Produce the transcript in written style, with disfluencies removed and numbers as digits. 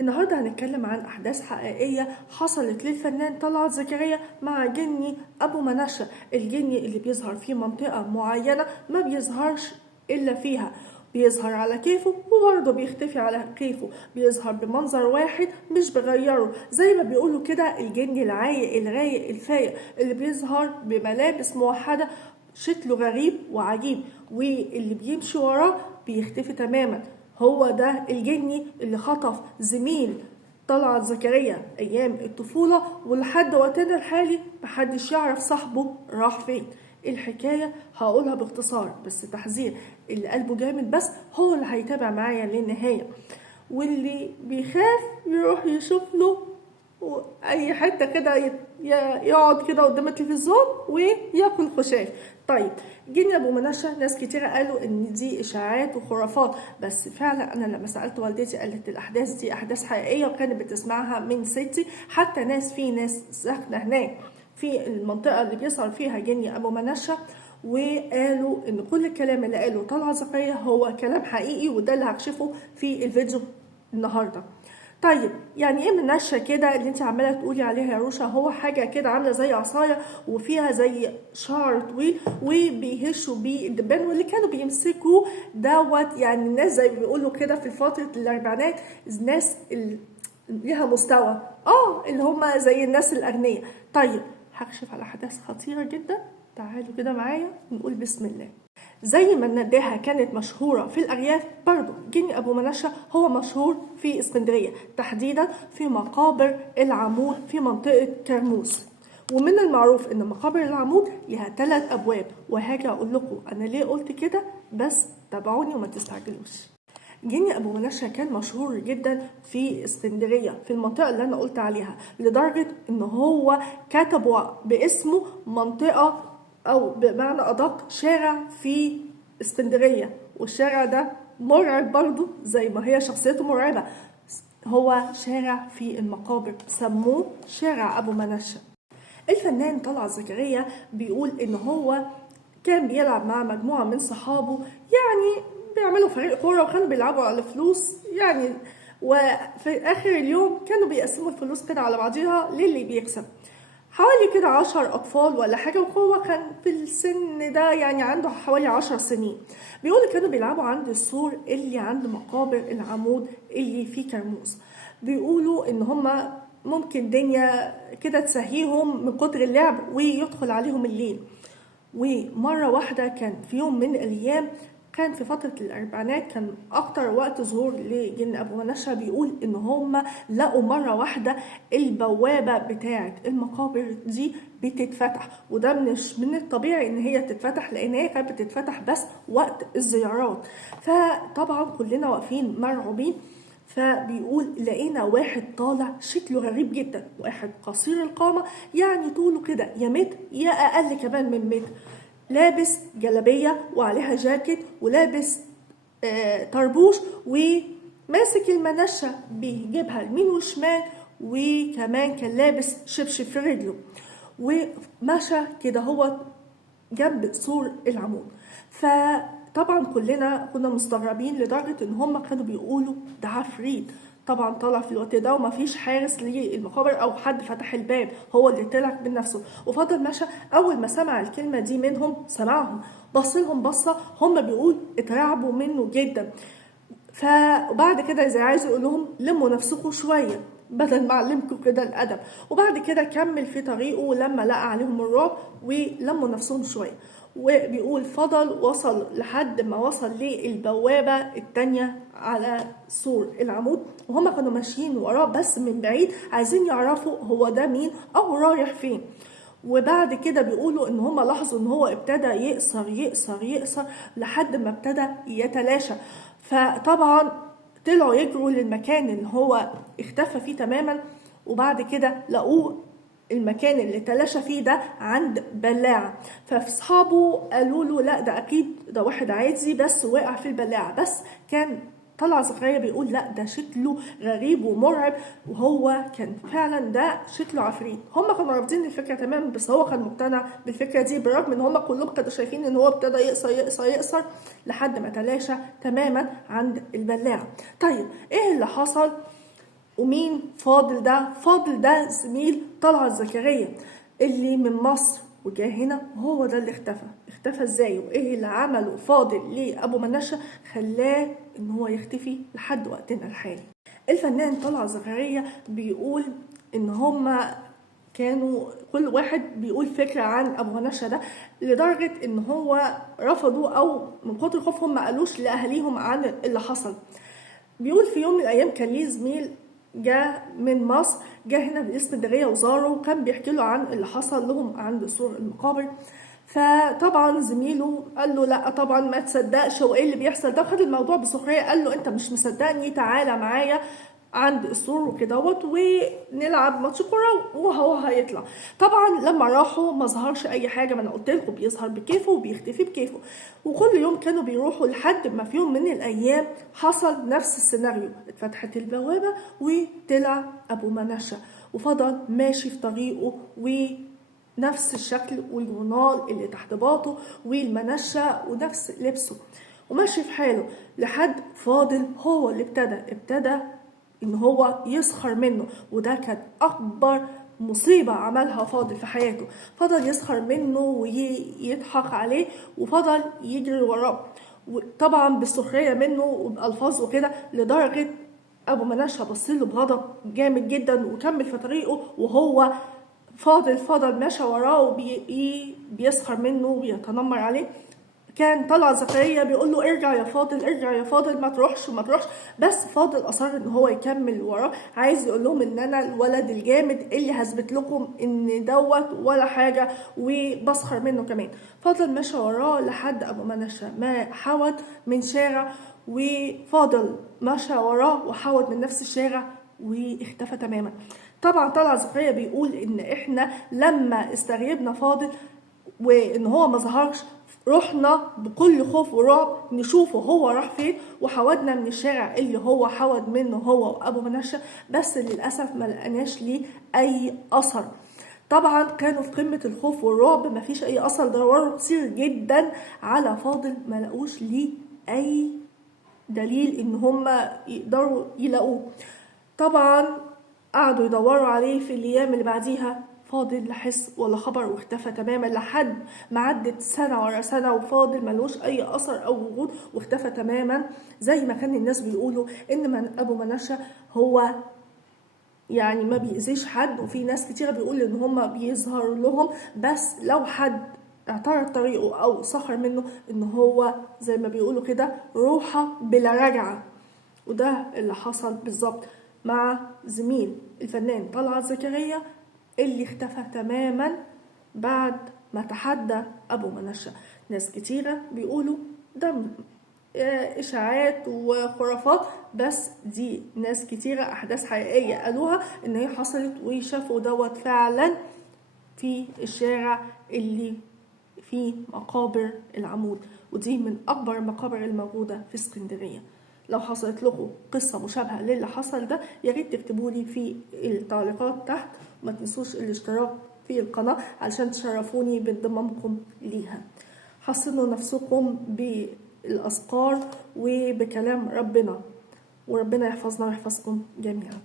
النهاردة هنتكلم عن أحداث حقيقية حصلت للفنان طلعت زكريا مع جني أبو منشة. الجني اللي بيظهر في منطقة معينة ما بيظهرش إلا فيها، بيظهر على كيفه وبرضه بيختفي على كيفه، بيظهر بمنظر واحد مش بغيره، زي ما بيقولوا كده الجني العايق الرايق الفايق اللي بيظهر بملابس موحدة، شكله غريب وعجيب، واللي بيمشي وراه بيختفي تماما. هو ده الجني اللي خطف زميل طلعت زكريا ايام الطفولة، ولحد وقتنا الحالي محدش يعرف صاحبه راح فين. الحكاية هقولها باختصار، بس تحذير: اللي قلبه جامد بس هو اللي هيتابع معايا للنهاية، واللي بيخاف يروح يشوف له اي حته كده، يقعد كده قدام التلفزيون وياكل خشاف. طيب، جيني ابو منشة ناس كتيره قالوا ان دي اشاعات وخرافات، بس فعلا انا لما سالت والدتي قالت الاحداث دي احداث حقيقيه وكانت بتسمعها من ستي. حتى في ناس ساكنه هناك في المنطقه اللي بيظهر فيها جيني ابو منشة، وقالوا ان كل الكلام اللي قاله طلعت زكريا هو كلام حقيقي، وده اللي هكشفه في الفيديو النهارده. طيب، يعني ايه منشة كده اللي انت عماله تقولي عليها يا روشا؟ هو حاجه كده عامله زي عصايه وفيها زي شعر طويل وبيهشوا بيه الدبان، واللي كانوا بيمسكوا دوت يعني الناس زي ما بيقولوا كده في فتره الاربعينات، الناس اللي ليها مستوى، اللي هم زي الناس الاغنياء. طيب، هكشف على احداث خطيره جدا. تعالوا كده معايا نقول بسم الله. زي ما النداهة كانت مشهورة في الأرياف، برضو جني أبو منشة هو مشهور في اسكندرية، تحديدا في مقابر العمود في منطقة كرموز. ومن المعروف ان مقابر العمود لها 3 أبواب، وهاجي اقول لكم انا ليه قلت كده، بس تابعوني وما تستعجلوش. جني ابو منشة كان مشهور جدا في اسكندريه في المنطقه اللي انا قلت عليها، لدرجه ان هو كتبوا باسمه منطقه، او بمعنى ادق شارع في اسكندريه، والشارع ده مرعب برضه زي ما هي شخصيته مرعبه. هو شارع في المقابر، سموه شارع ابو منشة. الفنان طلعت زكريا بيقول ان هو كان بيلعب مع مجموعة من صحابه، يعني بيعملوا فريق كورة وكانوا بيلعبوا على فلوس يعني، وفي آخر اليوم كانوا بيقسموا الفلوس كده على بعضيها للي بيكسب. حوالي كده 10 أطفال ولا حاجة، وهو كان في السن ده يعني عنده حوالي 10 سنين. بيقولوا كانوا بيلعبوا عند السور اللي عند مقابر العمود اللي فيه كرموز. بيقولوا إن هما ممكن دنيا كده تسهيهم من كتر اللعب ويدخل عليهم الليل. ومرة واحدة كان في يوم من الأيام، كان في فترة الأربعينات، كان أكتر وقت ظهور لجن أبو منشة. بيقول إن هم لقوا مرة واحدة البوابة بتاعة المقابر دي بتتفتح، وده مش من الطبيعي إن هي تتفتح، لأن هي كانت بتتفتح بس وقت الزيارات. فطبعا كلنا واقفين مرعوبين. فبيقول لقينا واحد طالع شكله غريب جدا، واحد قصير القامة، يعني طوله كده يا متر يا أقل كمان من متر، لابس جلابية وعليها جاكيت، ولابس طربوش، وماسك المنشة بيجيبها يمين وشمال، وكمان كان لابس شبشب في رجله، ومشى كده هو جنب سور العمود. فطبعا كلنا كنا مستغربين لدرجة ان هم كانوا بيقولوا ده عفريت. طبعا طلع في الوقت ده ومفيش حارس للمقابر او حد فتح الباب، هو اللي طلع من نفسه وفضل ماشى. اول ما سمع الكلمة دي منهم، سمعهم بص لهم بصة، هم بيقول اترعبوا منه جدا. فبعد كده زي عايز يقول لهم لموا نفسكم شويه بدل ما علمكم كده الادب. وبعد كده كمل في طريقه لما لقى عليهم الرعب ولموا نفسهم شويه. وبيقول فضل وصل لحد ما وصل للبوابه التانية على سور العمود، وهما كانوا ماشيين وراه بس من بعيد، عايزين يعرفوا هو ده مين او رايح فين. وبعد كده بيقولوا ان هم لاحظوا ان هو ابتدى يقصر يقصر يقصر لحد ما ابتدى يتلاشى. فطبعا طلعوا يجروا للمكان اللي هو اختفى فيه تماما، وبعد كده لقوه المكان اللي تلاشى فيه ده عند بلاعة. فاصحابه قالوا له لا، ده اكيد ده واحد عادي بس وقع في البلاعة، بس كان طلع زكريا بيقول لا، ده شكله غريب ومرعب، وهو كان فعلا ده شكله عفريت. هم كانوا رافضين الفكره تماما، بس هو كان مقتنع بالفكره دي، بالرغم ان هم كلهم كانوا شايفين ان هو ابتدى يقصر يقصر يقصر لحد ما تلاشى تماما عند البلاعه. طيب، ايه اللي حصل؟ ومين فاضل ده؟ فاضل ده زميل طلعت زكريا اللي من مصر وجاه هنا، وهو ده اللي اختفى ازاي؟ وايه اللي عمله فاضل لابو منشا خلاه ان هو يختفي لحد وقتنا الحالي؟ الفنان طلعت زكريا بيقول ان هما كانوا كل واحد بيقول فكرة عن ابو منشا ده، لدرجة ان هو رفضوا او من كتر خوفهم ما قالوش لاهاليهم عن اللي حصل. بيقول في يوم من الايام كان ليه زميل جاء من مصر، جاء هنا باسم درية وزاره، وكان بيحكي له عن اللي حصل لهم عند سور المقابر. فطبعا زميله قال له لا طبعا ما تصدقش، وايه اللي بيحصل ده؟ خد الموضوع بسخريه، قال له انت مش مصدقني، تعالى معايا عند السور وكدهوت ونلعب ماتش كوره وهو هيطلع. طبعا لما راحوا ما ظهرش اي حاجه، ما انا قلت لكم بيظهر بكيفه وبيختفي بكيفه. وكل يوم كانوا بيروحوا لحد ما في يوم من الايام حصل نفس السيناريو، اتفتحت البوابه وطلع ابو منشا وفضل ماشي في طريقه ونفس الشكل والجرنال اللي تحت باطه والمنشا ونفس لبسه وماشي في حاله، لحد فاضل هو اللي ابتدى ان هو يسخر منه. وده كان اكبر مصيبة عملها فاضل في حياته، فضل يسخر منه ويضحك عليه وفضل يجري وراه، طبعا بالسخرية منه وبألفاظ وكده، لدرجة ابو منشا بصله بغضب جامد جدا وكمل في طريقه، وهو فضل ماشي وراه وبيسخر منه وبيتنمر عليه. كان طلعت زكريا بيقول له ارجع يا فاضل، ارجع يا فاضل، ما تروحش ما تروحش، بس فاضل اصر ان هو يكمل وراه، عايز يقول لهم ان انا الولد الجامد اللي هثبت لكم ان دوت ولا حاجه، وبسخر منه كمان. فاضل ماشي وراه لحد ابو منشا ما حود من شارع، وفاضل ماشي وراه وحود من نفس الشارع واختفى تماما. طبعا طلعت زكريا بيقول ان احنا لما استغيبنا فاضل وان هو ما ظهرش، رحنا بكل خوف ورعب نشوفه هو راح فين، وحودنا من الشارع اللي هو حود منه هو وابو منشا، بس للاسف ما لقناش ليه اي اثر. طبعا كانوا في قمه الخوف والرعب، ما فيش اي اثر، دوروا كتير جدا على فاضل ما لقوش ليه اي دليل ان هم يقدروا يلاقوه. طبعا قعدوا يدوروا عليه في الايام اللي بعديها، فاضل لا حس ولا خبر واختفى تماما، لحد ما عدت سنة ورا سنة وفاضل ملوش أي أثر أو وجود واختفى تماما. زي ما كان الناس بيقولوا إن أبو منشا هو يعني ما بيأذيش حد، وفي ناس كتير بيقول إن هما بيظهر لهم بس لو حد اعترض طريقه أو سخر منه، إن هو زي ما بيقولوا كده روحه بلا رجعة. وده اللي حصل بالظبط مع زميل الفنان طلعت زكريا اللي اختفى تماما بعد ما تحدى ابو منشا. ناس كتيرة بيقولوا ده اشاعات وخرافات، بس دي ناس كتيرة احداث حقيقية قالوها ان هي حصلت وشافوا دوت فعلا في الشارع اللي فيه مقابر العمود، ودي من اكبر المقابر الموجودة في اسكندرية. لو حصلت لكم قصة مشابهة للي حصل ده يا ريت تكتبوا لي في التعليقات تحت، ما تنسوش الاشتراك في القناة علشان تشرفوني بانضمامكم ليها. حصنوا نفسكم بالأذكار وبكلام ربنا، وربنا يحفظنا ويحفظكم جميعا.